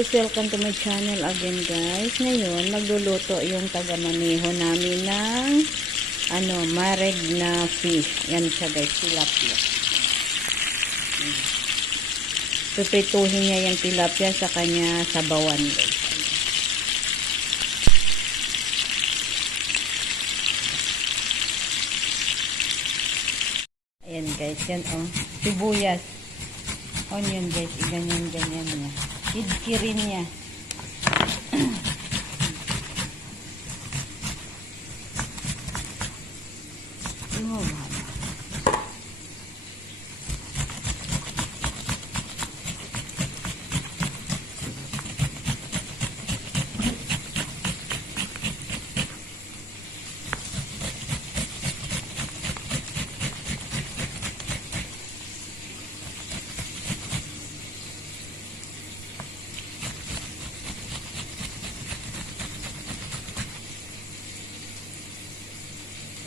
guys, welcome to my channel again guys. Ngayon, magluluto yung taga-maneho namin ng mareg na fish. Yan siya guys, tilapia. Piprituhin niya yung tilapia sa kanya sabawan guys. Ayan guys, yan sibuyas. Onion guys, ganyan-ganyan niya. Kidkirin niya.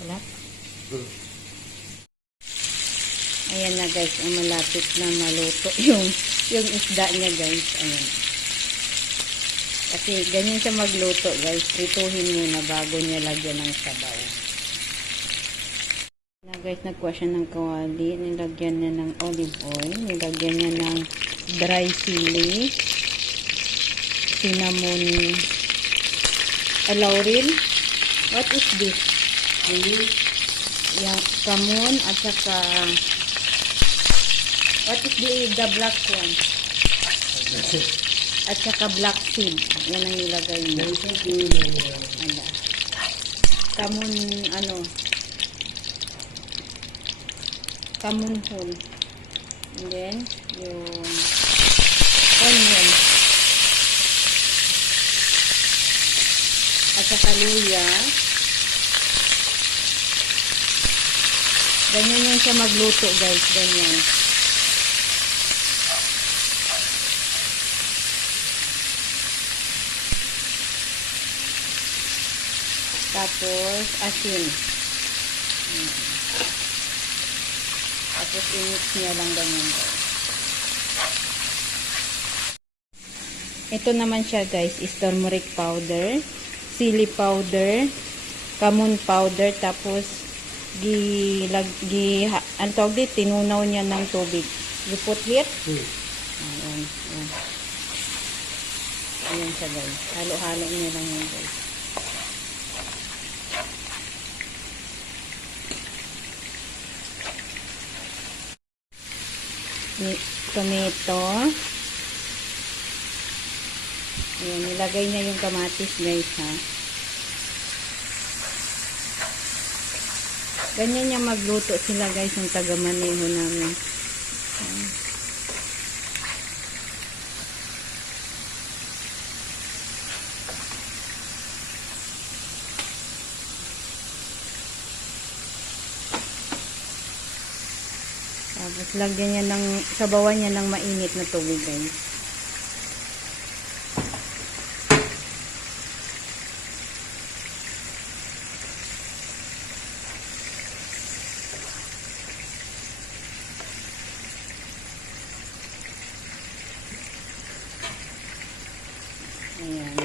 Wala? Ayan na guys, ang malapit na maluto yung isda niya guys. Ayan. Kasi ganyan siya magluto guys. Prituhin muna bago niya lagyan ng sabaw. Na guys, nagkuha siya ng kawali. Nilagyan niya ng olive oil. Nilagyan niya ng dry chili. Cinnamon. Laurel. What is this? Yung kamon at saka what is the black one? At saka black seed. Yan ang nilagay niya. Kamon kamon whole. And then yung onion at saka luya. Ganyan yan siya magluto guys, ganyan. Tapos asin. Tapos i-mix niya lang ganyan guys. Ito naman siya guys, is turmeric powder, chili powder, kamon powder, tapos tinunaw niya ng tubig. You put here? Ayan. Ayan siya guys. Halo-halo niya lang yan guys. Tomato. Ayan, nilagay niya yung kamatis guys ha. Ganyan niya magluto sila guys ng taga-maneho namin. Tapos lagyan niya sabawan niya ng mainit na tubig guys. Ayan.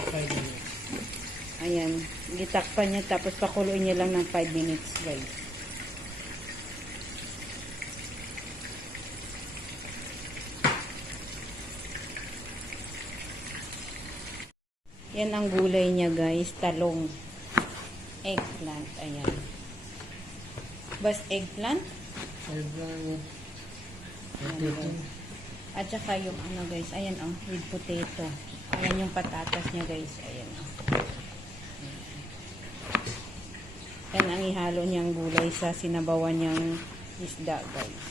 Ayan. Gitakpan niya tapos pakuluin niya lang ng 5 minutes guys. Yan ang gulay niya guys. Talong. Eggplant. Ayan. Bas eggplant? Eggplant. Ayan, at saka yung guys. Ayan with potato. Ayan yung patatas niya guys. Ayan Yan ang ihalo niyang gulay sa sinabawan niyang isda guys.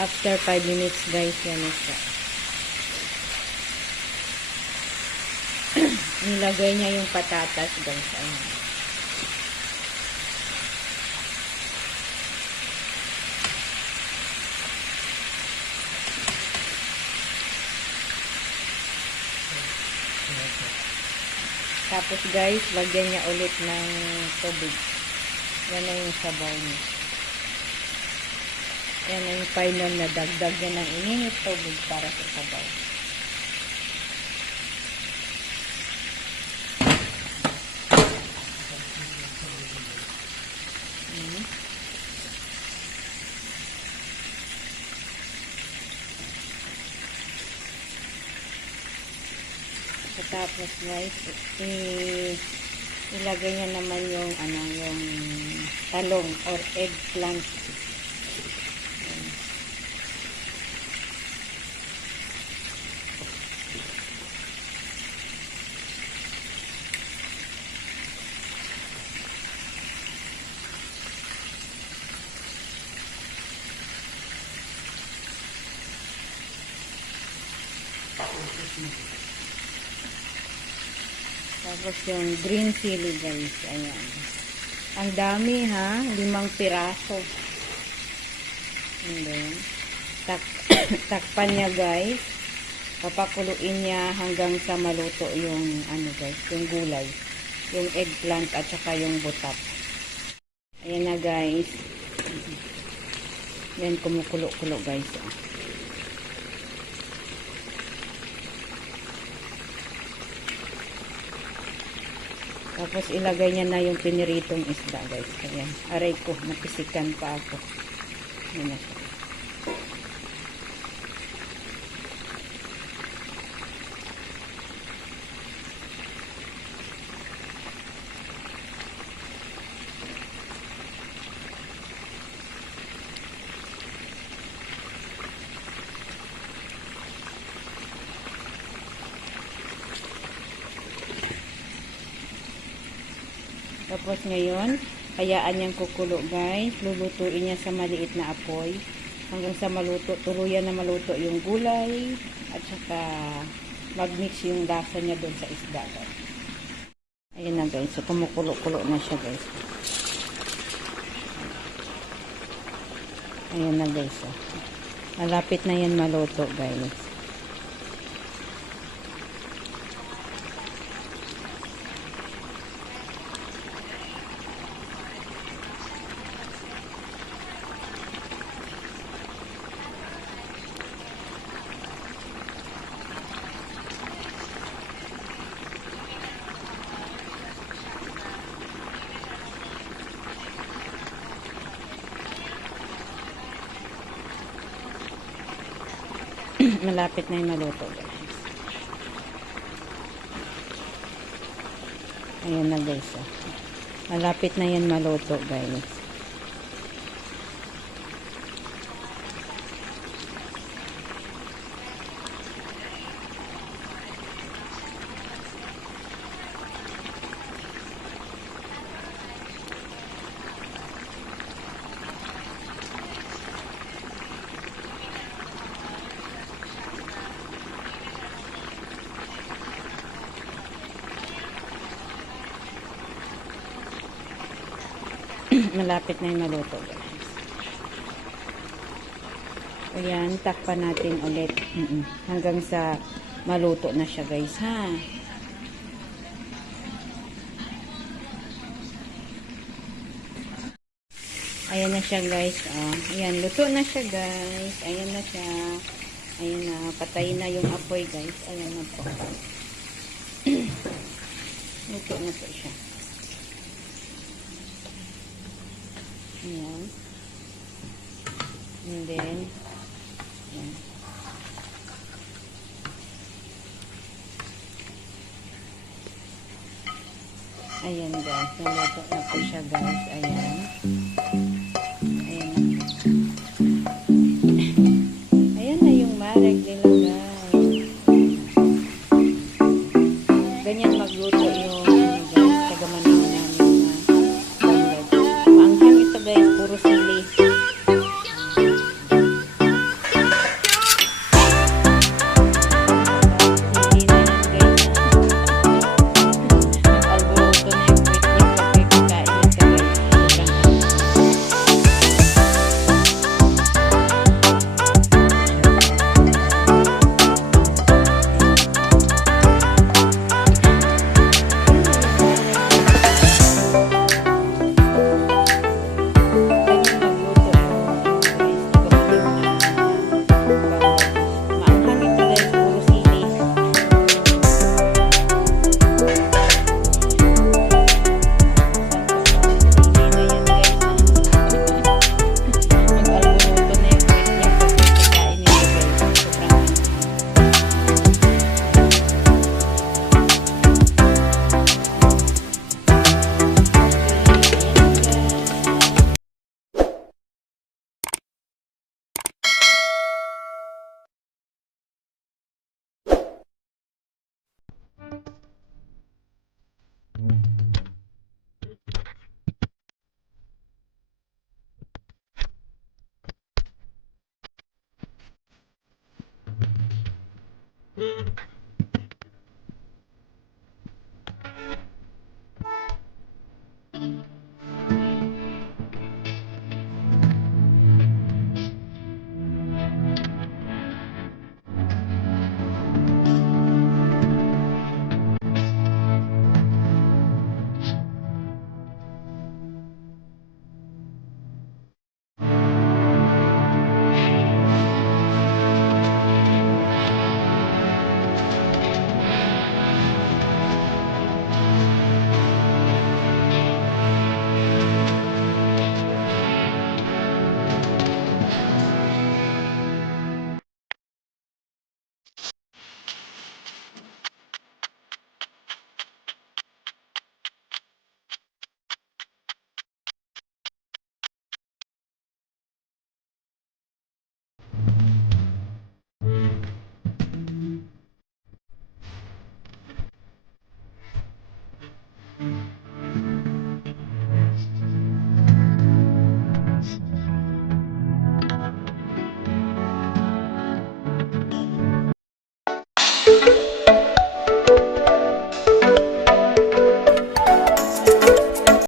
After 5 minutes guys, yan siya. Nilagay niya yung patatas guys. Ayan. Tapos guys, lagyan niya ulit ng tubig. Yan na yung sabaw niya. Yan na yung final na dagdag niya ng ininit tubig para sa sabaw. Tapos guys, ilagay niya naman yung yung talong or eggplant. Tapos yung green chili guys, ayan. Ang dami ha, 5 piraso. And then, takpan niya guys. Papakuluin niya hanggang sa maluto yung guys, yung gulay. Yung eggplant at saka yung butat. Ayan na guys. Yan, kumukulo-kulo guys. Tapos ilagay niya na yung piniritong isda guys. Ayan. Aray ko, napisikan pa ako. Ayan na siya. Tapos ngayon, hayaan niyang kukulo guys. Lulutuin niya sa maliit na apoy. Hanggang sa maluto, tuluyan na maluto yung gulay. At saka mag-mix yung lasa niya doon sa isda guys. Ayan na guys. So kumukulo-kulo na siya guys. Ayan na guys. Malapit na yan maluto guys. Malapit na yung maluto guys. Ayan na guys. Malapit na yan maluto guys. Malapit na yung maluto guys. Ayan, takpan natin ulit hanggang sa maluto na siya guys ha. Ayan na siya guys. Ayan, luto na siya guys. Ayan na siya. Ayan na, patay na yung apoy guys. Ayan na po. Luto na po siya. Ayan. And then, ayan. Ayan guys. Naluto na po siya guys. Ayan. Ayan na. Ayan na yung marag nila guys. Ganyan magluto yung guys. Tagamanin namin na banggad. Maanghang ito guys. Puro sili.